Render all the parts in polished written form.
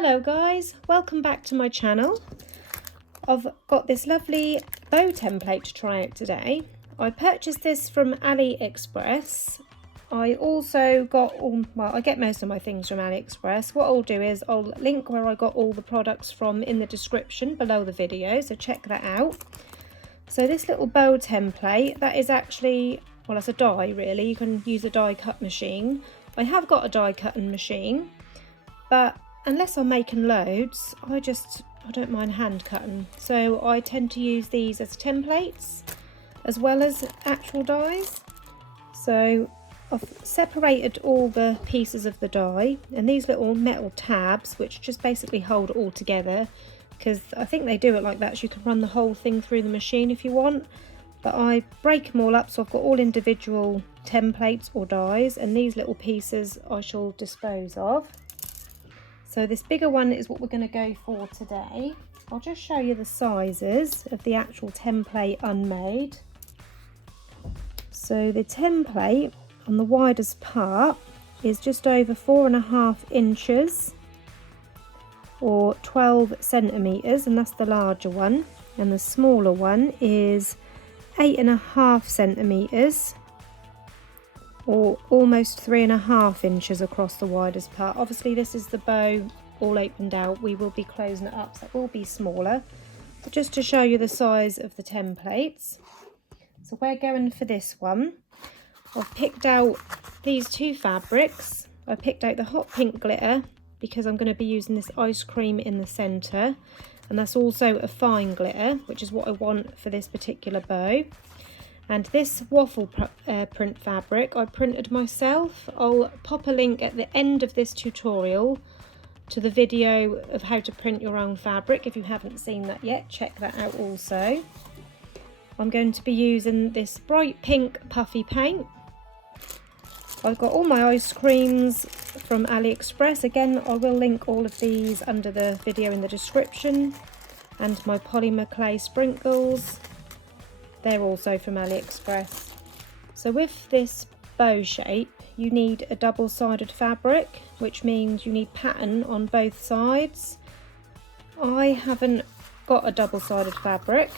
Hello guys, welcome back to my channel. I've got this lovely bow template to try out today. I purchased this from AliExpress. I also got I get most of my things from AliExpress. What I'll do is I'll link where I got all the products from in the description below the video, so check that out. So this little bow template, that is actually, well, it's a die really. You can use a die cut machine. I have got a die cutting machine, but unless I'm making loads, I don't mind hand cutting. So I tend to use these as templates as well as actual dies. So I've separated all the pieces of the die, and these little metal tabs which just basically hold it all together, because I think they do it like that so you can run the whole thing through the machine if you want. But I break them all up, so I've got all individual templates or dies, and these little pieces I shall dispose of. So this bigger one is what we're going to go for today. I'll just show you the sizes of the actual template unmade. So the template on the widest part is just over 4.5 inches or 12 centimeters, and that's the larger one, and the smaller one is 8.5 centimeters or almost 3.5 inches across the widest part. Obviously this is the bow all opened out, we will be closing it up so it will be smaller, but just to show you the size of the templates. So we're going for this one. I've picked out these two fabrics. I picked out the hot pink glitter because I'm going to be using this ice cream in the centre, and that's also a fine glitter, which is what I want for this particular bow. And this waffle print fabric I printed myself. I'll pop a link at the end of this tutorial to the video of how to print your own fabric. If you haven't seen that yet, check that out also. I'm going to be using this bright pink puffy paint. I've got all my ice creams from AliExpress. Again, I will link all of these under the video in the description. And my polymer clay sprinkles, they're also from AliExpress. So with this bow shape, you need a double-sided fabric, which means you need pattern on both sides. I haven't got a double-sided fabric,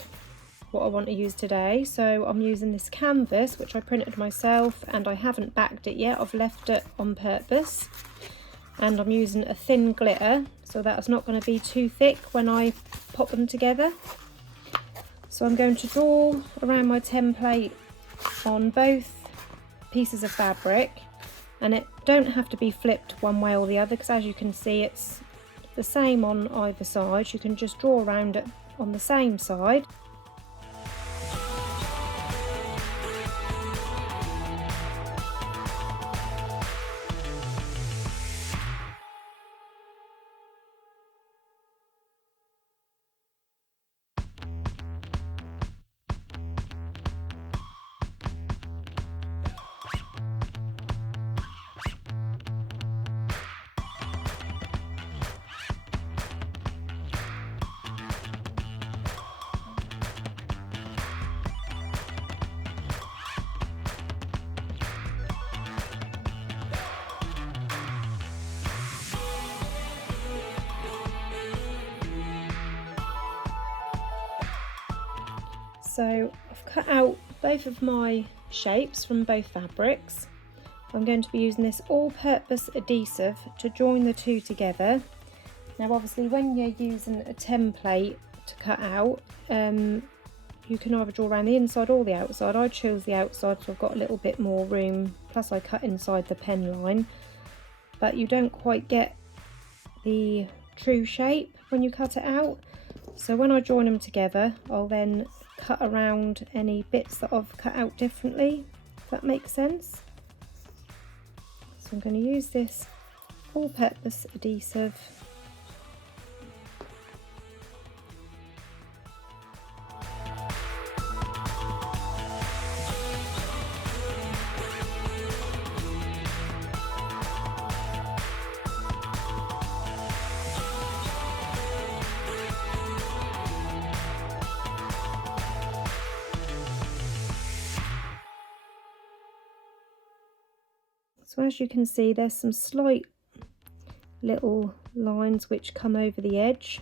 what I want to use today, so I'm using this canvas which I printed myself, and I haven't backed it yet, I've left it on purpose. And I'm using a thin glitter so that's not going to be too thick when I pop them together. So I'm going to draw around my template on both pieces of fabric, and it don't have to be flipped one way or the other, because as you can see it's the same on either side. You can just draw around it on the same side. So I've cut out both of my shapes from both fabrics. I'm going to be using this all-purpose adhesive to join the two together. Now obviously when you're using a template to cut out, you can either draw around the inside or the outside. I chose the outside so I've got a little bit more room, plus I cut inside the pen line, but you don't quite get the true shape when you cut it out. So when I join them together, I'll then cut around any bits that I've cut out differently, if that makes sense. So I'm going to use this all-purpose adhesive. So as you can see, there's some slight little lines which come over the edge.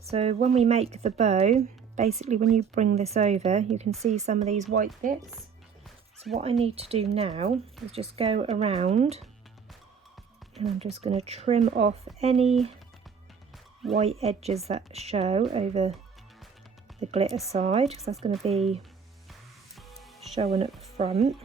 So when we make the bow, basically when you bring this over, you can see some of these white bits. So what I need to do now is just go around, and I'm just going to trim off any white edges that show over the glitter side, because that's going to be showing at the front.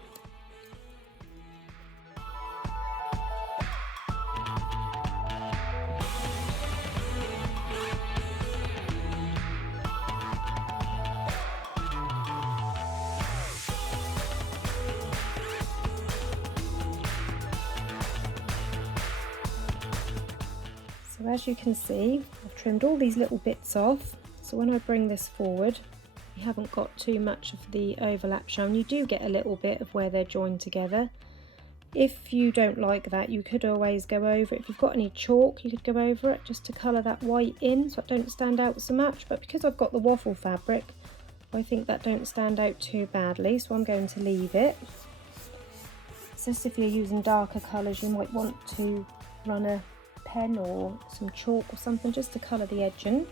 So as you can see, I've trimmed all these little bits off, so when I bring this forward, you haven't got too much of the overlap shown. You do get a little bit of where they're joined together. If you don't like that, you could always go over it. If you've got any chalk, you could go over it just to colour that white in so it don't stand out so much. But because I've got the waffle fabric, I think that don't stand out too badly, so I'm going to leave it. It's just if you're using darker colours, you might want to run a pen or some chalk or something just to colour the edge in.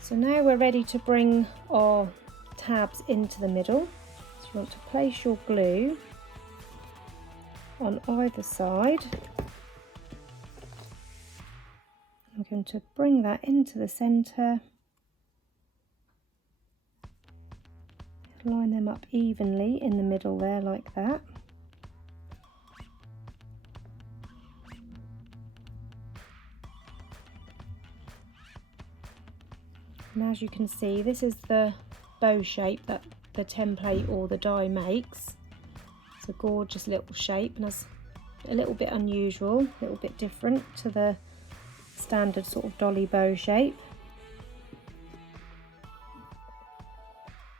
So now we're ready to bring our tabs into the middle. So you want to place your glue on either side. I'm going to bring that into the centre, line them up evenly in the middle there like that. And as you can see, this is the bow shape that the template or the die makes. It's a gorgeous little shape, and it's a little bit unusual, a little bit different to the standard sort of dolly bow shape.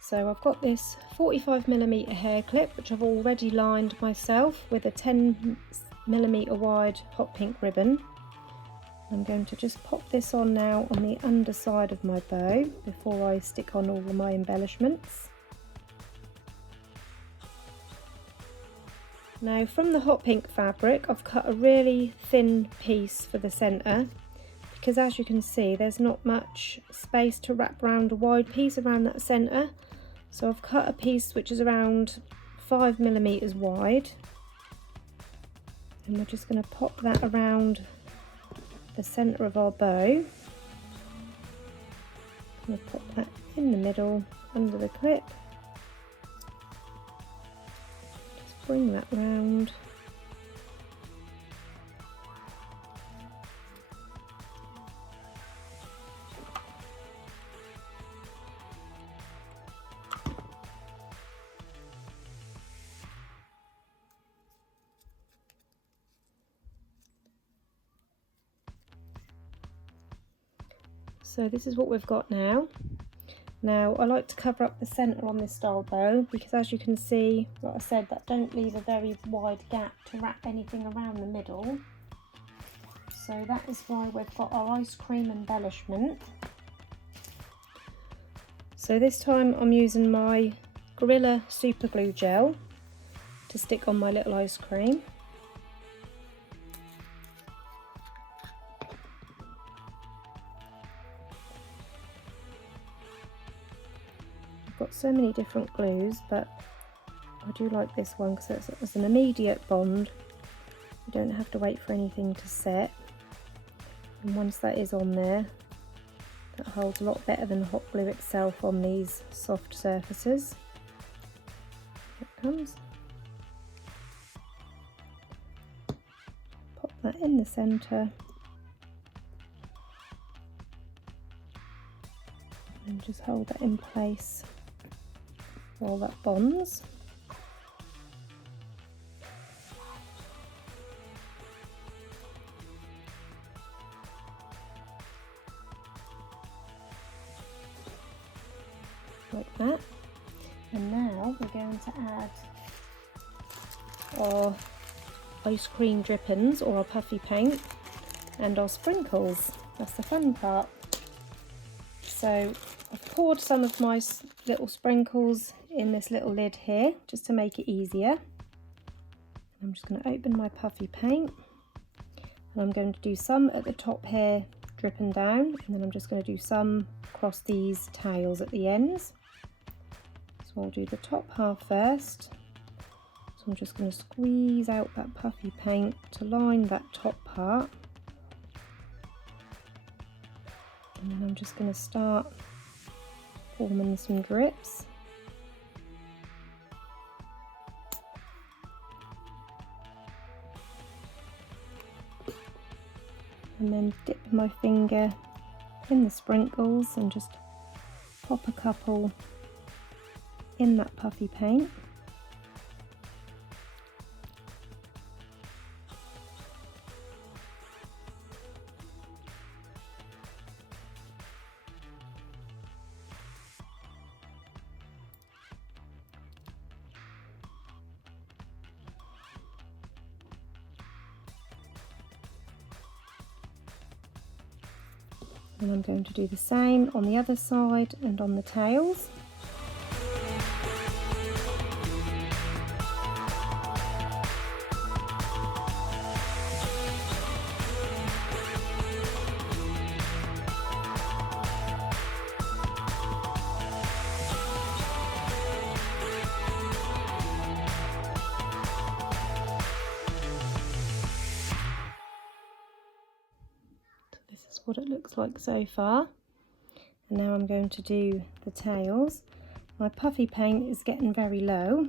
So I've got this 45mm hair clip which I've already lined myself with a 10mm wide hot pink ribbon. I'm going to just pop this on now on the underside of my bow before I stick on all of my embellishments. Now from the hot pink fabric, I've cut a really thin piece for the centre, because as you can see there's not much space to wrap around a wide piece around that centre. So I've cut a piece which is around 5mm wide, and we're just going to pop that around the centre of our bow. We'll pop that in the middle under the clip. Just bring that round. So this is what we've got now. Now I like to cover up the centre on this style bow because, as you can see, like I said, that don't leave a very wide gap to wrap anything around the middle. So that is why we've got our ice cream embellishment. So this time I'm using my Gorilla Super Glue Gel to stick on my little ice cream. Got so many different glues, but I do like this one because it's an immediate bond. You don't have to wait for anything to set, and once that is on there, that holds a lot better than hot glue itself on these soft surfaces. Here it comes. Pop that in the centre and just hold that in place while that bonds. Like that. And now we're going to add our ice cream drippings or our puffy paint and our sprinkles. That's the fun part. So I've poured some of my little sprinkles in this little lid here just to make it easier. I'm just going to open my puffy paint, and I'm going to do some at the top here dripping down, and then I'm just going to do some across these tails at the ends. So I'll do the top half first. So I'm just going to squeeze out that puffy paint to line that top part, and then I'm just going to start forming some drips. And then dip my finger in the sprinkles and just pop a couple in that puffy paint. And I'm going to do the same on the other side and on the tails. What it looks like so far. And now I'm going to do the tails. My puffy paint is getting very low.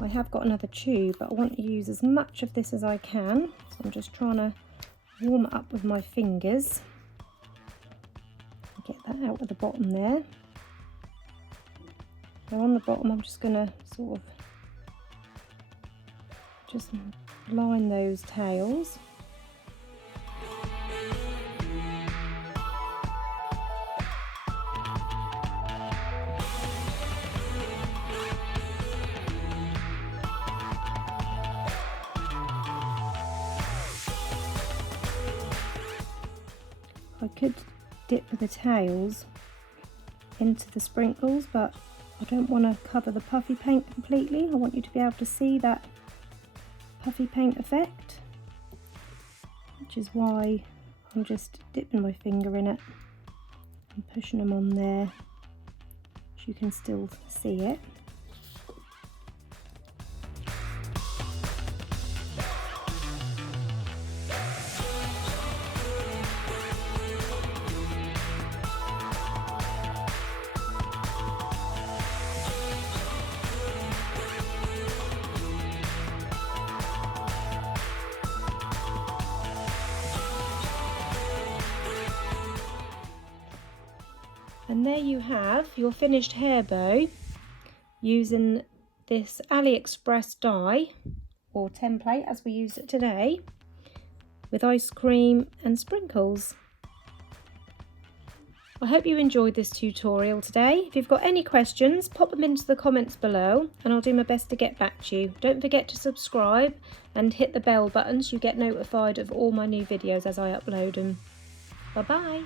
I have got another tube, but I want to use as much of this as I can, so I'm just trying to warm it up with my fingers. Get that out of the bottom there. Now on the bottom I'm just going to sort of just line those tails. I could dip the tails into the sprinkles, but I don't want to cover the puffy paint completely. I want you to be able to see that puffy paint effect, which is why I'm just dipping my finger in it and pushing them on there, so you can still see it. And there you have your finished hair bow using this AliExpress die, or template as we use it today, with ice cream and sprinkles. I hope you enjoyed this tutorial today. If you've got any questions, pop them into the comments below and I'll do my best to get back to you. Don't forget to subscribe and hit the bell button so you get notified of all my new videos as I upload them. Bye bye.